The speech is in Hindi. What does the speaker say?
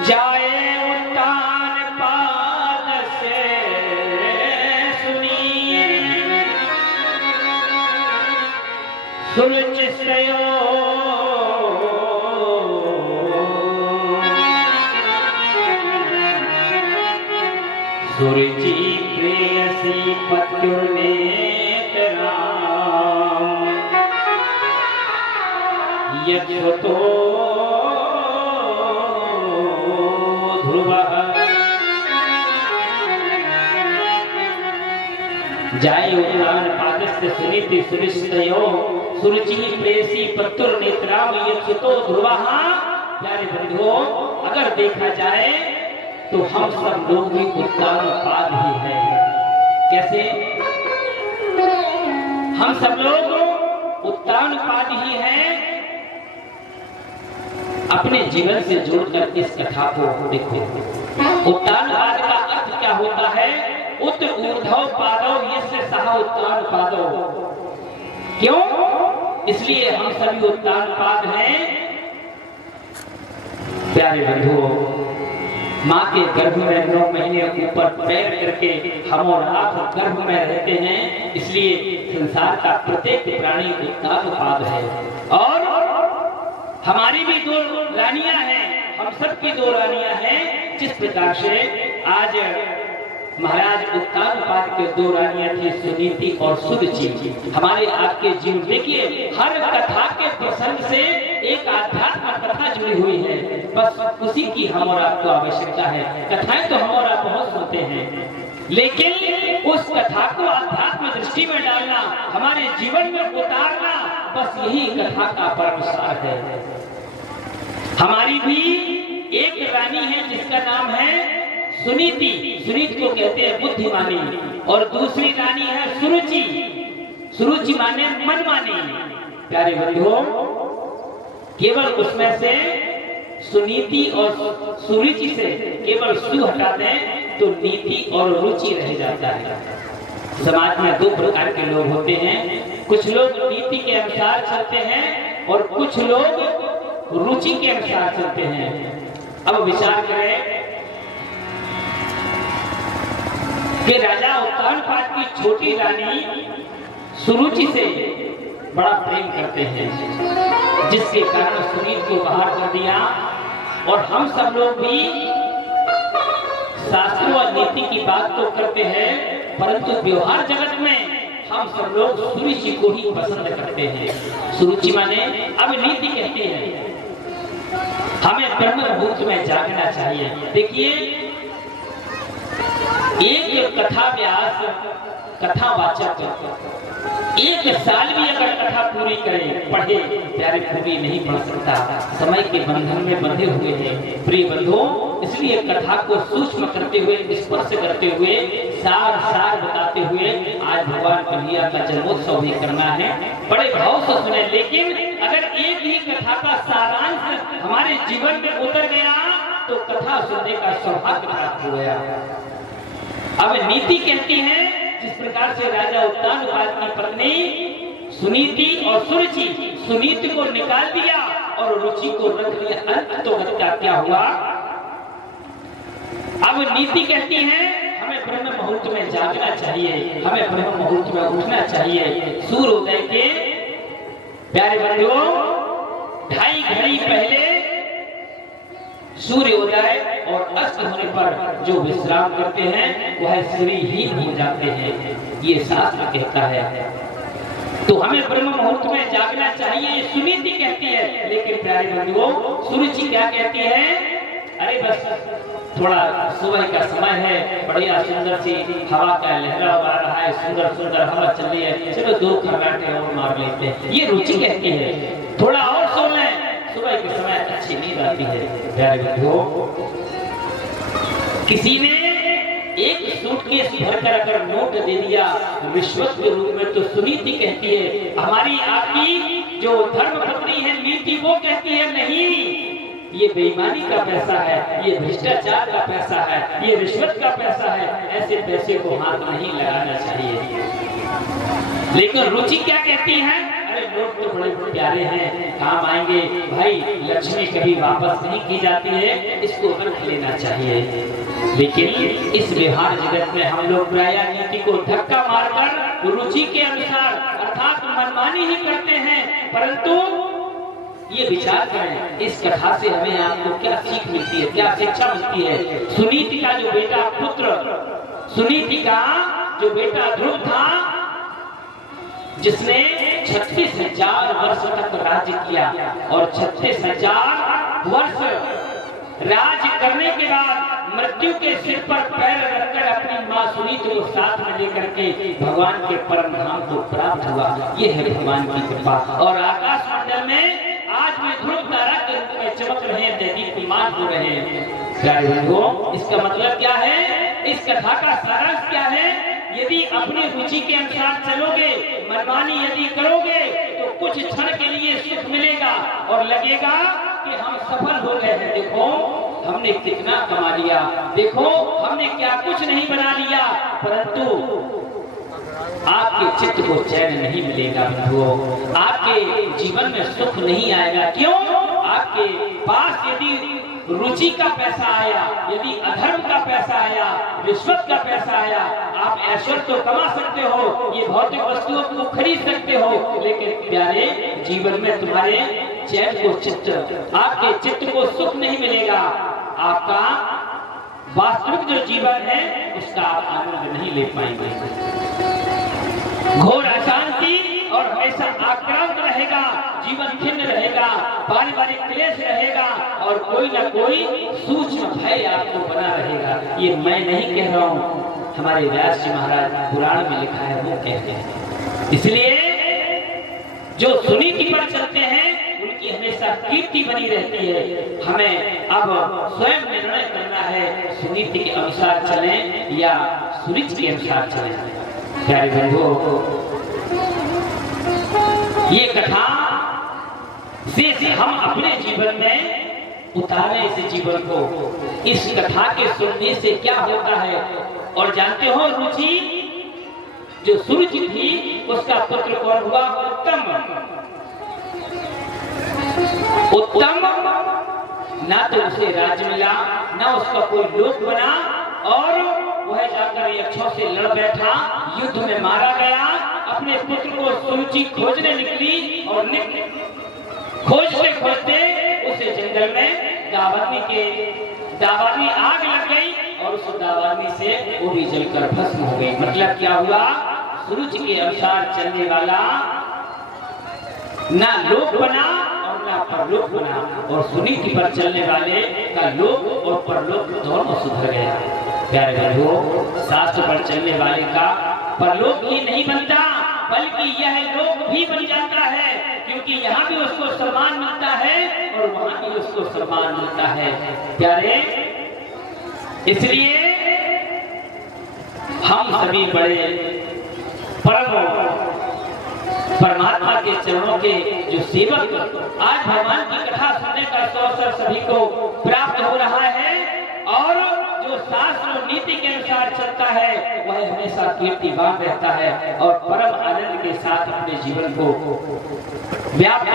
जाए उतान पाद से सुनिए सुलझ सयो सुरजी प्रेयसी पत्युर्नेत्रा यच्छतो ध्रुवः जाए उदान पादस्य सुनीति सुरिष्टयो सुरुचि प्रेयसी पत्युर्नेत्राम यच्छतो ध्रुवः। प्यारे बंधुओं, अगर देखा जाए तो हम सब लोग भी उत्तान पाद ही हैं। कैसे? हम सब लोग उत्तान पाद ही हैं। अपने जीवन से जोड़कर इस कथा को देखो। उत्तान पाद का अर्थ क्या होता है? उत ऊर्ध्व पादौ यस्य सह उत्तान पादौ। क्यों? इसलिए हम सभी उत्तान पाद हैं। प्यारे बंधुओं, माँ के गर्भ में 9 महीने ऊपर पैर करके हम और आप गर्भ में रहते हैं। इसलिए संसार का प्रत्येक प्राणी उत्तान पाद है। और हमारी भी 2 रानियां हैं, हम सबकी 2 रानियां हैं। जिस प्रकार से आज महाराज उत्तान पाद के 2 रानियां थी, सुनीति और सुरुचि। हमारे आपके जीवन देखिए, हर कथा के प्रसंग से एक आध्यात्म कथा जुड़ी हुई है। बस उसी की हम और आपको आवश्यकता है। कथाएं तो हम और आप बहुत सुनते हैं, लेकिन उस कथा को आध्यात्म दृष्टि में डालना, हमारे जीवन में उतारना, बस यही कथा का परमसार है। हमारी भी एक रानी है जिसका नाम है सुनीति। सुनीति को कहते हैं बुद्धिमानी। और दूसरी रानी है सुरुचि। सुरुचि माने मनमानी। प्यारे बंधुओं, केवल उसमें से सुनीति और सुरुचि से केवल सु हटा दें तो नीति और रुचि रह जाता है। समाज में 2 प्रकार के लोग होते हैं। कुछ लोग नीति के अनुसार चलते हैं और कुछ लोग रुचि के अनुसार चलते हैं। अब विचार करें कि राजा उत्तान पाद की छोटी रानी सुरुचि से बड़ा प्रेम करते हैं, जिसके कारण सुनीति को बाहर कर दिया। और हम सब लोग भी शास्त्रों और नीति की बात तो करते हैं, परंतु व्यवहार जगत में हम सब लोग सुरुचि को ही पसंद करते हैं। सुरुचि माने अब नीति कहते हैं हमें ब्रह्म मुहूर्त में जागना चाहिए। देखिए, एक कथा व्यास कथावाचक 1 साल भी अगर कथा पूरी करे, पढ़े, प्यारे पूरी नहीं पढ़ सकता। समय के बंधन में बंधे हुए हैं प्रिय बंधुओं। इसलिए कथा को सूक्ष्म करते हुए, स्पर्श करते हुए, सार सार बताते हुए आज भगवान कन्हैया का जन्मोत्सव भी करना है। बड़े भाव से सुने, लेकिन अगर एक ही कथा का सारांश हमारे जीवन में उतर गया तो कथा सुनने का सौभाग्य प्राप्त हो गया। अब नीति कहती है, जिस प्रकार से राजा उत्तान पाद की पत्नी सुनीति और सुरुचि, सुनीति को निकाल दिया और रुचि को रख लिया। अंत तो क्या हुआ? अब नीति कहती है हमें ब्रह्म मुहूर्त में जागना चाहिए, हमें ब्रह्म मुहूर्त में उठना चाहिए। सूर्योदय के प्यारे बंधुओं 2.5 घड़ी पहले सूर्योदय और अस्त होने पर जो विश्राम करते हैं वह श्रीहीन हो जाते हैं, ये शास्त्र कहता है। तो हमें ब्रह्म मुहूर्त में जागना चाहिए, सुनीति कहती है। लेकिन प्यारे बंधुओं सुरुचि क्या कहती है? अरे बस थोड़ा सुबह का समय है, बढ़िया सुंदर सी हवा का लहरा आ रहा है, सुंदर सुंदर हवा चल रही है, चलो 2 खर्राटे और मार लेते हैं, ये रुचि कहती है। थोड़ा और सो लें, सुबह के समय अच्छी नींद आती है। प्यारे बंधुओं, किसी ने एक सूटकेस भरकर अगर नोट दे दिया रिश्वत के रूप में, तो सुनीति कहती है, हमारी आपकी जो धर्म पत्नी है नीति वो कहती है नहीं, ये बेईमानी का पैसा है, ये भ्रष्टाचार का पैसा है, ये रिश्वत का पैसा है, ऐसे पैसे को हाथ नहीं लगाना चाहिए। लेकिन रुचि क्या कहती है? अरे लोग तो बड़े प्यारे हैं, काम आएंगे। भाई लक्ष्मी कभी वापस नहीं की जाती है, इसको रख लेना चाहिए। लेकिन इस व्यवहार जगत में हम लोग प्राय नीति को धक्का मारकर रुचि के अनुसार अर्थात मनमानी ही करते हैं। परंतु ये विचार करें, इस कथा से हमें आपको क्या सीख मिलती है, क्या शिक्षा मिलती है। सुनीति का जो बेटा पुत्र, सुनीति का जो बेटा ध्रुव था, जिसने 36,000 वर्ष तक राज्य किया और 36,000 वर्ष राज्य करने के बाद मृत्यु के सिर पर पैर रखकर अपनी मां सुनीति को साथ में लेकर के भगवान के परम धाम को प्राप्त हुआ। ये है भगवान की कृपा। और आकाश मंडल में आज में ध्रुव तारा के रूप में चमक रहे हैं, दीप्तिमान हो रहे हैं। प्यारे बंधुओं, इसका मतलब क्या है, इस कथा का सारांश क्या है? यदि अपनी रुचि के अनुसार चलोगे, मनमानी यदि करोगे, तो कुछ क्षण के लिए सुख मिलेगा और लगेगा कि हम सफल हो गए हैं। देखो हमने कितना कमा लिया, देखो हमने क्या कुछ नहीं बना लिया, परंतु आपके चित्त को चैन नहीं मिलेगा बंधुओं, आपके जीवन में सुख नहीं आएगा। क्यों? आपके पास यदि रुचि का पैसा आया, यदि अधर्म का पैसा आया, रिश्वत का पैसा आया, आप ऐश्वर्य तो कमा सकते हो, ये भौतिक वस्तुओं को खरीद सकते हो, लेकिन प्यारे जीवन में तुम्हारे चैन को चित्त, आपके चित्त को सुख नहीं मिलेगा। आपका वास्तविक जो जीवन है उसका आप आनंद नहीं ले पाएंगे। घोर अशांति और हमेशा आक्रांत रहेगा, जीवन खिन्न रहेगा, पारिवारिक क्लेश रहेगा और कोई न कोई सूक्ष्म भय आपको बना रहेगा। ये मैं नहीं कह रहा हूँ, हमारे व्यास जी महाराज पुराण में लिखा है, वो कहते हैं। इसलिए जो सुनीति पर चलते हैं उनकी हमेशा कीर्ति बनी रहती है। हमें अब स्वयं निर्णय करना है, सुनीति के अनुसार चलें या सुरुचि के अनुसार चलें। प्यारे बंधुओं, ये कथा से हम अपने जीवन में उतारें इस जीवन को। इस कथा के सुनने से क्या होता है? और जानते हो, रुचि जो सुरुचि थी उसका पुत्र कौन हुआ? उत्तम। उत्तम ना तो उसे राज्य मिला, ना उसका कोई लोक बना, और वह जाकर यक्षों से लड़ बैठा, युद्ध में मारा गया। अपने पुत्र को सुरुचि खोजने निकली और खोजते खोजते उसे जंगल में दावाग्नि आग लग गई और उस दावाग्नि से वो भी जलकर भस्म हो गई। मतलब क्या हुआ? सुरुचि के अनुसार चलने वाला ना लोक बना और ना परलोक बना, और सुनीति पर चलने वाले का लोक और परलोक दोनों सुधर गया। प्यारे बंधुओं, शास्त्र पर चलने वाले का परलोक ही नहीं बनता, बल्कि यह लोक भी बन जाता है, क्योंकि यहाँ भी उसको सम्मान मिलता है और वहाँ भी उसको सम्मान मिलता है। प्यारे, इसलिए हम सभी बड़े परमात्मा के चरणों के जो सेवक, आज भगवान की कथा सुनने का अवसर सभी को प्राप्त हो रहा है, और जो शास्त्र और नीति के अनुसार चलता है वह हमेशा कीर्तिवान रहता है और परम आनंद के साथ अपने जीवन को व्याप्त